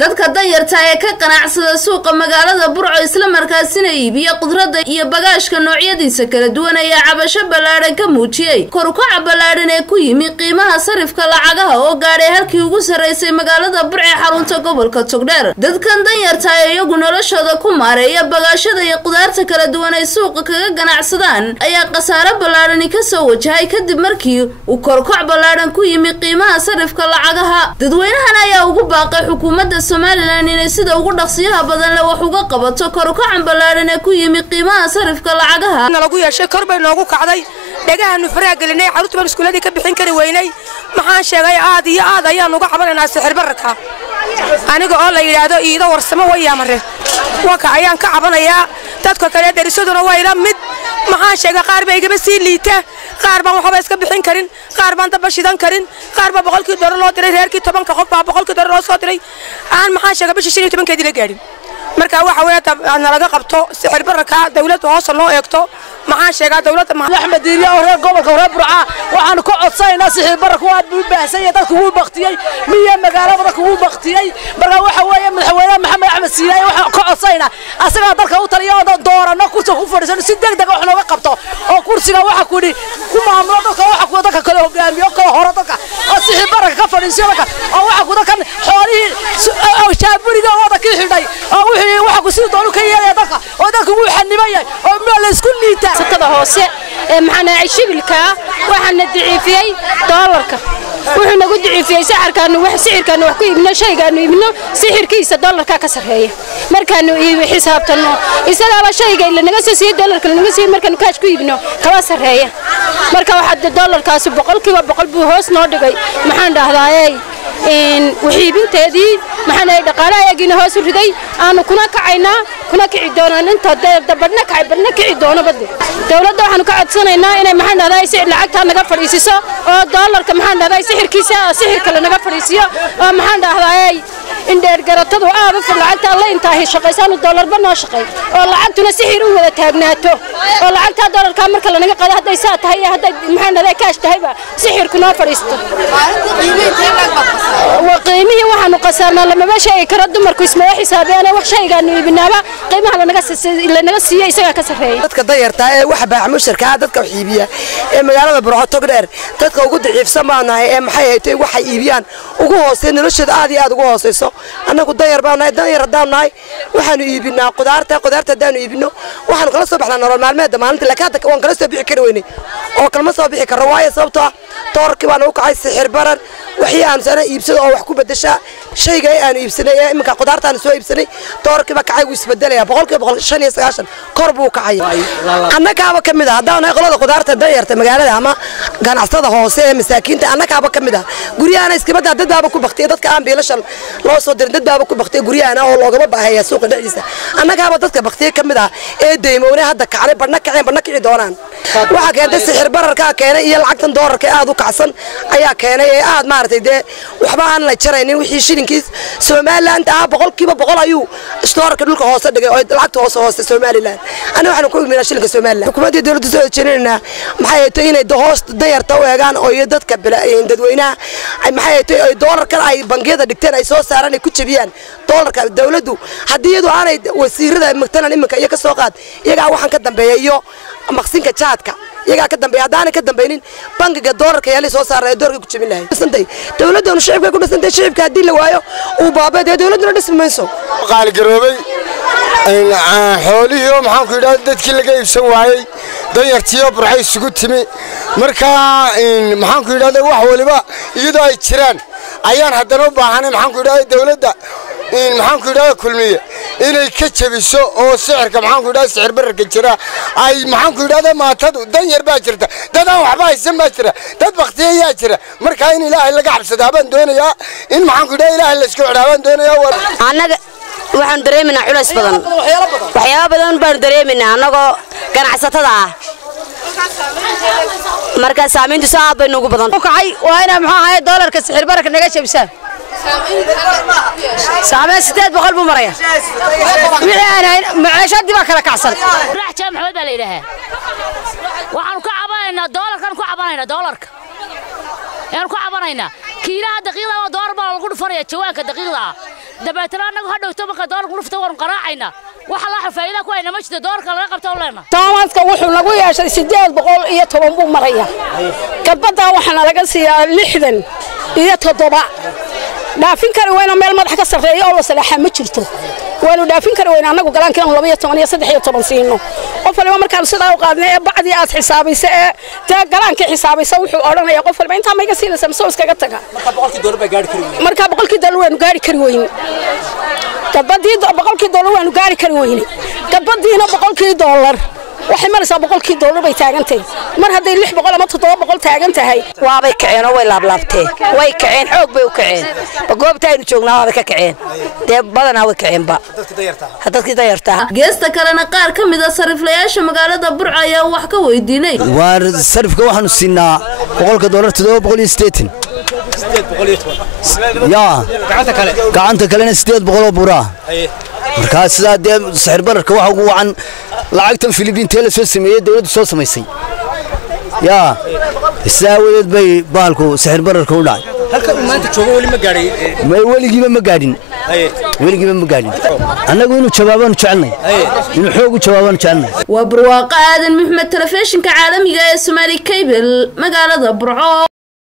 dadka danyarta ee ka qanacsada suuqa magaalada Burco isla markaasina iibiya qudrada iyo bagaashka noocyadiisa kala duwan ayaa cabasho ballaaran ka muujiyay kor u kaca ballaaran ee ku yimi qiimaha sarifka lacagaha oo gaadhay halkii ugu sareysay magaalada Burco ee xarunta gobolka Togdheer. dadkan danyarta ee iyagu noloshooda ku maareeya bagaashada iyo qudarta kala duwan ay suuqa kaga ganacsadaan ayaa qasaare ballaaran ka soo wajahay kadib markii uu kor u kac ballaaran ku yimi qiimaha sarifka lacagaha. dadweynahan ayaa ugu baaqay xukuumadda Somaliland inay sida ugu dhaqsiyaha badan la wax uga qabato kor u kacan ballaaran ee ku yimi qiimaha sarifka lacagaha. lagu yeeshay kor bay noogu kacday dhagahan faraha gelinay caruurta iskuuladii ka bixin kari weynay maxaan sheegay aad iyo aad ayaan uga cabanaynaa sixir bararka aniga oo la yiraahdo iido warsamo way yaamare waka ayaan ka cabanayaa dadka kale darisaduna way la mid maxaan sheegay qaar bay iga sii liita qaar baan waxba iska bixin karin qaar baan daba shidan karin qaar ba $100 loo diray reerkii 10 qof baa $100 loo soo diray aan maxaan sheegay bishii 15 la gaadhin marka waxa weeye laga qabto sixir bararka dawladda hoos loo eegto maxaan sheegay dawladda Axmed Diiriye oo reer gobolka Burco waxaan ku codsaynaa sixir bararku aad buu baahan yahay dadku wuu baqtiyay miya magaalada dadku wuu baqtiyay marka waxa weeye madaxweynaha Maxamed Axmed Siinaay waxa ku codsaynaa asaga dalka u taliyo oo doorano kursi ku fadhiisan si degdeg ah wax looga qabto oo kursiga waxa ku dhig ku maamulo dadka waxa ku dadka kale hogaamiyo kala hor dadka oo sixir bararka ka fadhiisan oo waxa ku dadkan xoolihii oo shaaburiga oo dadka xidhay oo waxa ku sii doonu ka yeelay dadka oo dadku wuu xanibay oo meel isku liita sakada hoose ee maxana ay shibilka waxana diciifiyay dollarka wuxuu nagu diciifiyay sicirkan wax ku iibno shaygan iibno sicirkiisa dollarka ka sareeya markaanu iibi xisaabtano isaga shayga ila naga sii dollarka naga sii markaan kaash ku iibno kaba sareeya marka waxa dollarkaas 100% buu hoos noo dhigay maxaan dhahdaayay وحيبنتهدي محنا دقالة يجينا هو سردي أنا كنا كعينا كنا كعدونا أنت دبرنا كعبرنا كعدونا بدي دولة ده حنو كعد سنة إن محنا هذا يسعر لعكتها نقفل يسيسا $1 كمحنا هذا يسحر كيسا سحر كلا نقفل يسيا محنا هذا إن درجته في العكتها الله ينتهي شقيسان $1 بنا شقي والله عكتنا سحر ولا تهجناته والله عكتها $1 كامل كلا نقفل هذا يسات هي هذا محنا هذا كاش تهيبه سحر كنا فريسته وقيمه waxaanu qasarnaa lama meeshay kara dumarku isma xisaabiyana wax shaygan ibnaaba qiimaha la naga siiyay isaga ka sareeyay dadka dayarta ee wax baax musharka dadka xiibiya ee magaalada Burco Togdheer dadka ugu daciifsamaanahay ee maxay haytay wax iibiyaan ugu hooseeyay noloshada aad iyo aad ugu hooseyso anagu dayar baanahay dayar daanahay waxaanu iibinaa qudaarta daanu iibino waxaanu kala soo baxnaa nolol maalmeed maalintii lakaad waan kala soo bixi kari weynay oo kalma soo bixi karo waayo sababtoo toorkii baan u kacay sixir barar wixii aan sana iibsado oo wax ku bedesha shayga aan iibsanay imka qudaartaan soo iibsanay toorkiiba kacay uu isbedelaya 195 kor buu kacay annakaaba kamid ah hadaan qolada qudaarta dayarta magaalada ama ganacsatada hoose ee masaakiinta annakaaba kamid ah guriyana iska bada dad baaba ku baqtay dadka aan beelashan loo soo dirin dad baaba ku baqtay guriyana oo looga baahaya suuqa dhexdiisa annakaaba dadka baqtay kamid ah ee deemoona hadda kacay barna kici doonaan waxa keentay sixir bararka keenay iyo lacagtan doolarka aad u kacsan ayaa keenay ee aad maartay waxba aan la jaraynin wixii shilinkiis Somaliland 100% ayuu stoorka dhulka hoose dhigay oo lacagta hoose Somaliland ana waxaan ku iibinaa shilinka Somaliland xukuumadda dawladda soo jeedinayna maxay tahay inay hoos dayarta u eegaan oo iyo dadka dadweynaha ay maxay tahay ay doolarka ay bangiyada dhigteen ay soo saaraan ay ku jabiyaan doolarka dawladdu hadii iyadu aanay wasiirada magtalan iminka iyo ka soo qaad iyaga waxaan ka dambeeyay iyo maqsinka jaadka iyaga ka dambeeyay hadaan ka dambeeynin bangiga doolarka yaalay soo saaray doorka ku jabin lahayd santay dawladdu shacabka ku dhasantay shacabka hadii la waayo uu baabad dawladdu dhismayso qaal garoobay xoolihi oo maxaan ku yiraahdaa dadkii laga iibsan waayay danyartii Burco isugu timi marka maxaan ku yiraahdaa wax waliba iyadoo ay jiraan ayaan haddana u baahanay maxaan ku yiraahdaa dawladda maxaan ku yiraahdaa kulmiye inay ka jabiso oo sicirka maxaan ku yiraahdaa sicir bararka jira ay maxaan ku yiraahdaa maatadu danyar baa jirta dad aan waxba haysan baa jira dad waqtiyeeyaa jira marka in ilaahay laga cabsado baan doonayaa in maxaan ku yiraahdaa ilaahay la isku xidhaabaan doonayaa anaga waxaan dareeminaa culays badan waxyaabo badan baan dareeminaa anagoo ganacsatada ah marka saamayntu saab bay nagu badan kacay waa ina maxaa ahay dollarka sixir bararka naga jabisaan saamayn 800 buu maraya wixii maciishadii baa kala kacsan raax jaam maxamed baa leeyahay waxaan ku cabanaynaa dollarka aan ku cabanaynaa kiilaha daqiiqda $1 baa lagu dhufanaya jawaanka daqiiqda dabeetana anagu hadhowto marka doolarka lufta waan qaraacayna waxa la faa'iido ku hayna ma jirto doolarka laga qabto leena toomaadka wuxuu nagu yeeshay 810 buu maraya gabadha waxana laga siiyaa 60 iyo 7 dhaafin kari weyna meel madax ka sareeyo oo la salaaxa ma jirto waanu dhaafin kari weyna anagu galaan kan 12 iyo 13 siino qof walba markaan sidaa u qaadnay bacdi aad xisaabaysa ee galaanka xisaabaysa wuxuu oranaya qof walba inta ma iga siinaysa soo iskaga taga marka boqolkii dollar waanu gaari kari weyna gabadhii boqolkii dollar waanu gaari kari weyna gabadhiina boqolkii dollar waxay maraysaa boqolkii dollar bay taagantay mar haday 600 ama 700 taagan tahay waabay kaceen oo way laablaabtay way kaceen xoog bay u kaceen goobta aynu joognaa waabay ka kaceen dee badanaa way kaceen ba dadkii dayartaa geesta kalena qaar ka mid ah sariflayaasha magaalada Burco ayaa wax ka weydiinay waar sarifka waxaanu siinaa boqolka dollar 780 yaa gacanta kalena 800 oo buraa marka sidaa dee sicir bararka waxa ugu wacan lacagtan Filibiinta la soo sameeyay dawladdu soo sameysay yaa isaawadeed bay baalku sicir bararka u dhacay halka maanta joogo wali ma gaaray weligiiba ma gaadhin annagu inuu jawaabaan jecelnay inuu xoog u jawaabaan jecelnay waa barwaaqo aadan Maxamed telefishinka caalamiga ee Somali Cable magaalada Burco.